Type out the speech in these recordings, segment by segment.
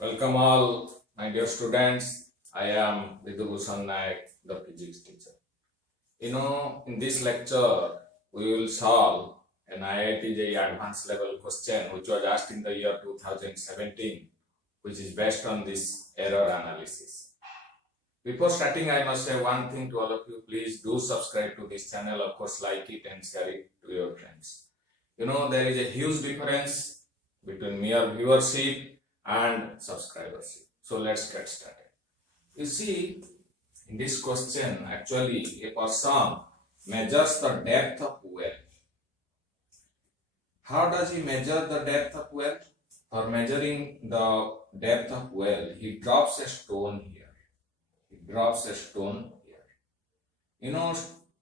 Welcome all, my dear students. I am Vidubhushan Naik, the physics teacher. In this lecture, we will solve an IIT JEE advanced level question which was asked in the year 2017, which is based on this error analysis. Before starting, I must say one thing to all of you. Please do subscribe to this channel. Of course, like it and share it to your friends. There is a huge difference between mere viewership and subscribership. So let's get started. You see, in this question, actually, a person measures the depth of well. How does he measure the depth of well? For measuring the depth of well, he drops a stone here.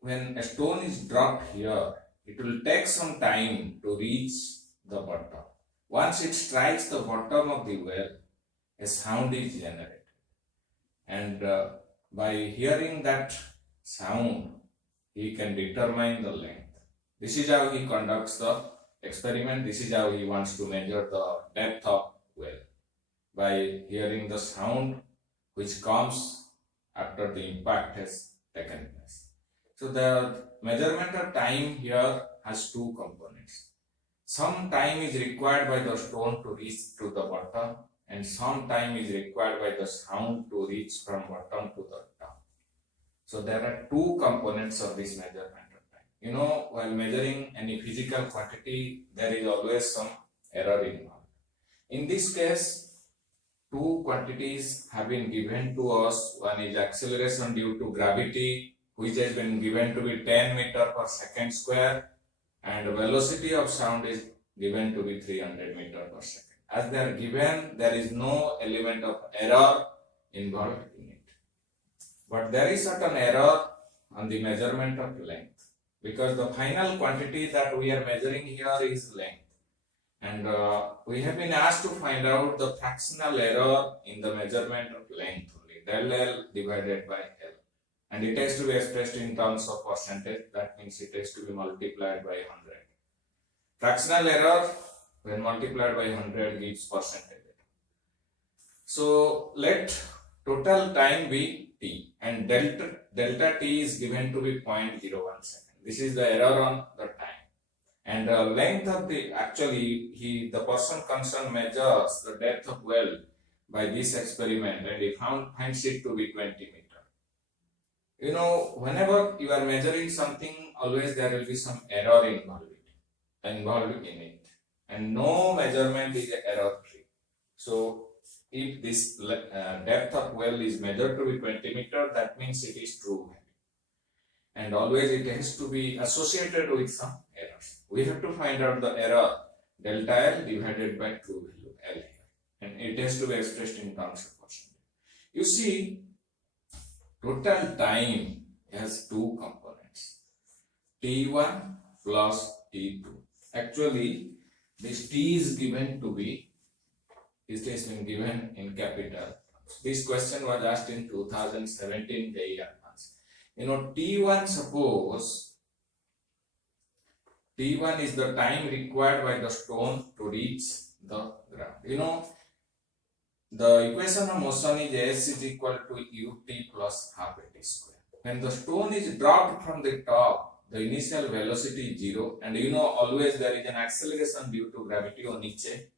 When a stone is dropped here, it will take some time to reach the bottom. Once it strikes the bottom of the well, a sound is generated. And by hearing that sound, he can determine the length. This is how he conducts the experiment. This is how he wants to measure the depth of well. By hearing the sound which comes after the impact has taken place. So the measurement of time here has two components. Some time is required by the stone to reach to the bottom, and some time is required by the sound to reach from bottom to the top. So there are two components of this measurement of time. While measuring any physical quantity, there is always some error involved. In this case, two quantities have been given to us. One is acceleration due to gravity, which has been given to be 10 meter per second square, and velocity of sound is given to be 300 meter per second. As they are given, there is no element of error involved in it. But there is certain error on the measurement of length, because the final quantity that we are measuring here is length. And we have been asked to find out the fractional error in the measurement of length only, del L divided by L. And it has to be expressed in terms of percentage. That means it has to be multiplied by 100. Fractional error when multiplied by 100 gives percentage. So let total time be t, and delta t is given to be 0.01 second. This is the error on the time. And the length of the person concerned measures the depth of well by this experiment, and he finds it to be 20 meter. Whenever you are measuring something, always there will be some error involved in it, and no measurement is error free. So if this depth of well is measured to be 20 meter, that means it is true value, and always it has to be associated with some errors. We have to find out the error delta L divided by true value L here, and it has to be expressed in terms of percentage. You see, total time has two components, t1 plus t2. Actually, this t is given to be, it has been given in capital. This question was asked in 2017 JEE Advanced. T1, suppose T1 is the time required by the stone to reach the ground. The equation of motion is S is equal to ut plus half at square. When the stone is dropped from the top, the initial velocity is 0, and always there is an acceleration due to gravity on niche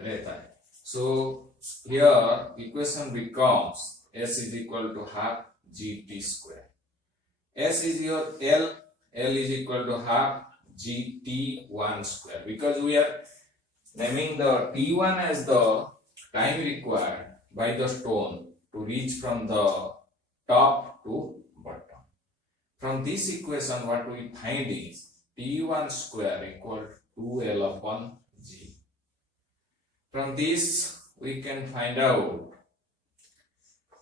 रहता है. So here equation becomes S is equal to half gt square. S is your L is equal to half gt1 square, because we are naming the t1 as the time required by the stone to reach from the top to bottom. From this equation, what we find is t1 square equal to 2L upon g. From this, we can find out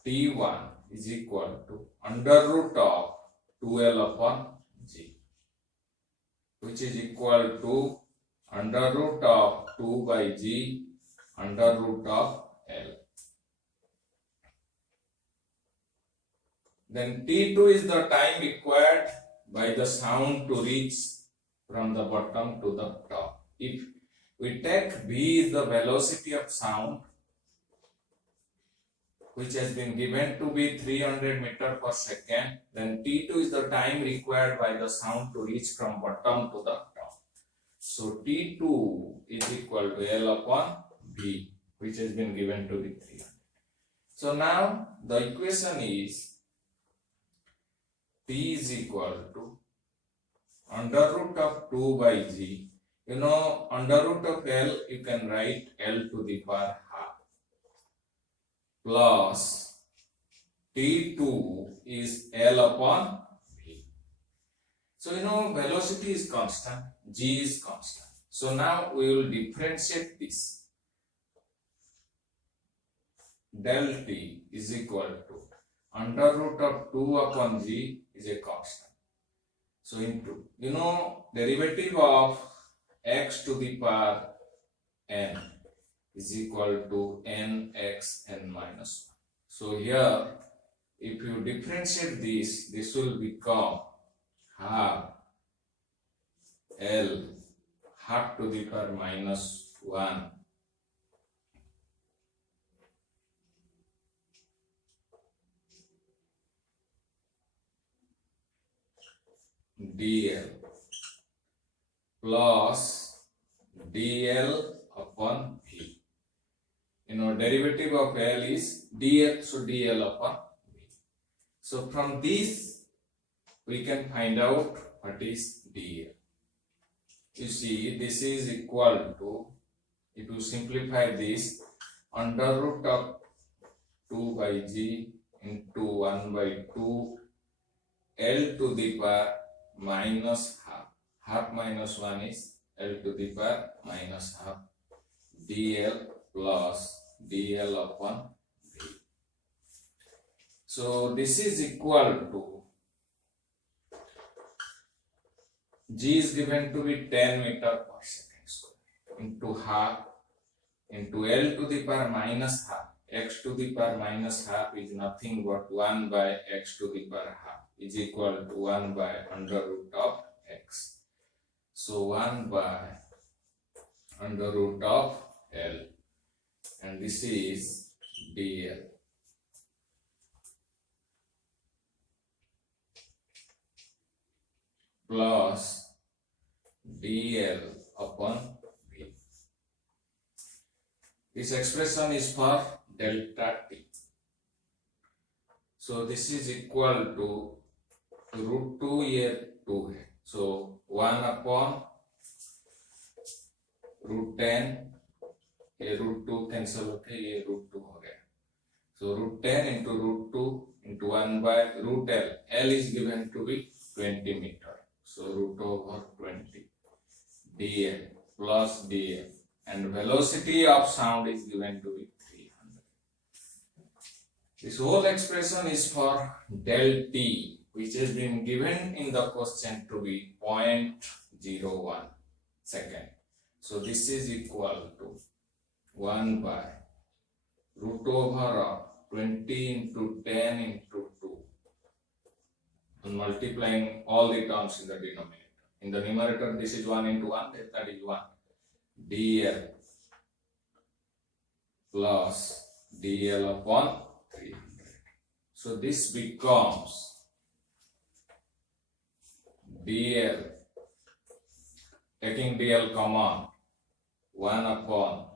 t1 is equal to under root of 2L upon g, which is equal to under root of 2 by g under root of L. Then T2 is the time required by the sound to reach from the bottom to the top. If we take v is the velocity of sound, which has been given to be 300 meter per second, then T2 is the time required by the sound to reach from bottom to the top. So T2 is equal to L upon V, which has been given to be 300. So now the equation is T is equal to under root of 2 by G. You know, under root of L, you can write L to the power half plus T2 is L upon V. So, you know, velocity is constant, G is constant. So now we will differentiate this. Del T is equal to under root of 2 upon G is a constant. So into, you know, derivative of x to the power n is equal to nx n minus 1. So here, if you differentiate this will become half L half to the power minus 1 dl plus dl upon v. You know, derivative of L is dl, so dl upon v. So from this we can find out what is dl. You see, this is equal to, if you simplify this, under root of 2 by G into 1 by 2 L to the power minus half. Half minus 1 is L to the power minus half dl plus dl upon v. So this is equal to, G is given to be 10 meter per second square into half into L to the power minus half. X to the power minus half is nothing but 1 by x to the power half is equal to 1 by under root of x. So 1 by under root of L, and this is dl plus dl upon v. This expression is for delta t. So this is equal to root 2 here 2 है, so 1 upon root 10, ये root 2 cancel होते ये root 2 हो गया. So root 10 into root 2 into 1 by root L. L is given to be 20 meter. So root over 20 dl plus dl, and velocity of sound is given to be 300. This whole expression is for del t, which has been given in the question to be 0.01 second. So this is equal to 1 by root over of 20 into 10 into 2, and multiplying all the terms in the denominator. In the numerator, this is 1 into 1, that is 1. dl plus dl upon 300. So this becomes dl, taking dl common, 1 upon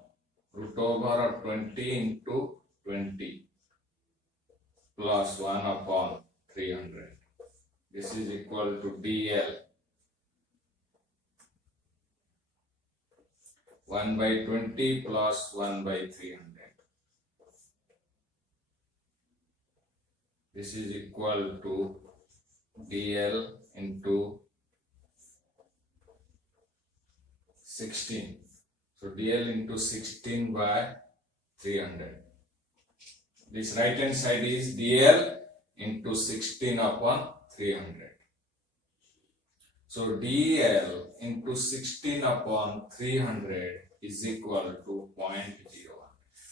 root over of 20 into 20 plus 1 upon 300. This is equal to dl 1 by 20 plus 1 by 300. This is equal to dl into 16. So dl into 16 by 300. This right hand side is dl into 16 upon 300. So dl into 16 upon 300 is equal to 0.01.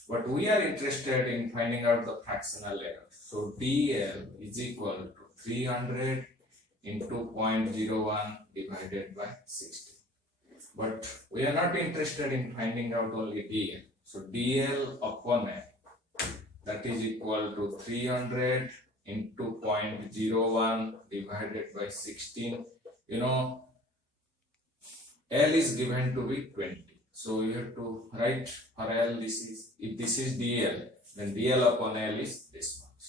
But we are interested in finding out the fractional error. So dl is equal to 300 into 0.01 divided by 16. But we are not interested in finding out only dl. So dl upon n, that that is equal to 300 into 0.01 divided by 16. You know, L is given to be 20. So you have to write for L, if this is DL, then DL upon L is this much.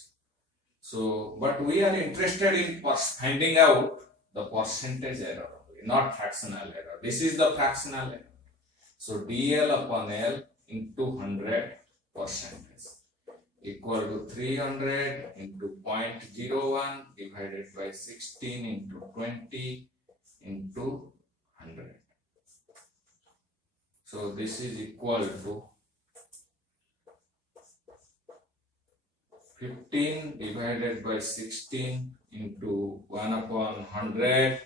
So, but we are interested in finding out the percentage error, not fractional error. This is the fractional error. So DL upon L into 100 percentage equal to 300 into 0.01 divided by 16 into 20 into 100. So this is equal to 15 divided by 16 into 1 upon 100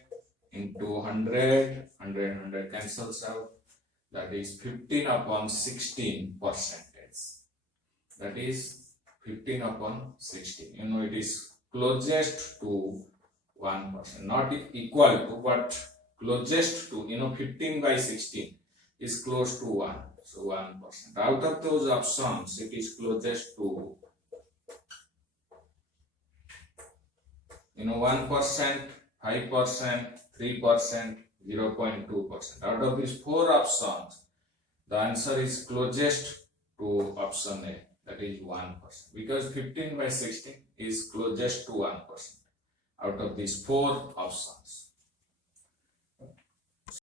into 100, 100 cancels out. That is 15 upon 16 percentage. That is 15 upon 16. You know, it is closest to 1%. Not equal to, but closest to, 15 by 16 is close to 1. So 1%. Out of those options, it is closest to 1%, 5%, 3%, 0.2%. Out of these 4 options, the answer is closest to option A, that is 1%. Because 15 by 16 is closest to 1% out of these 4 options.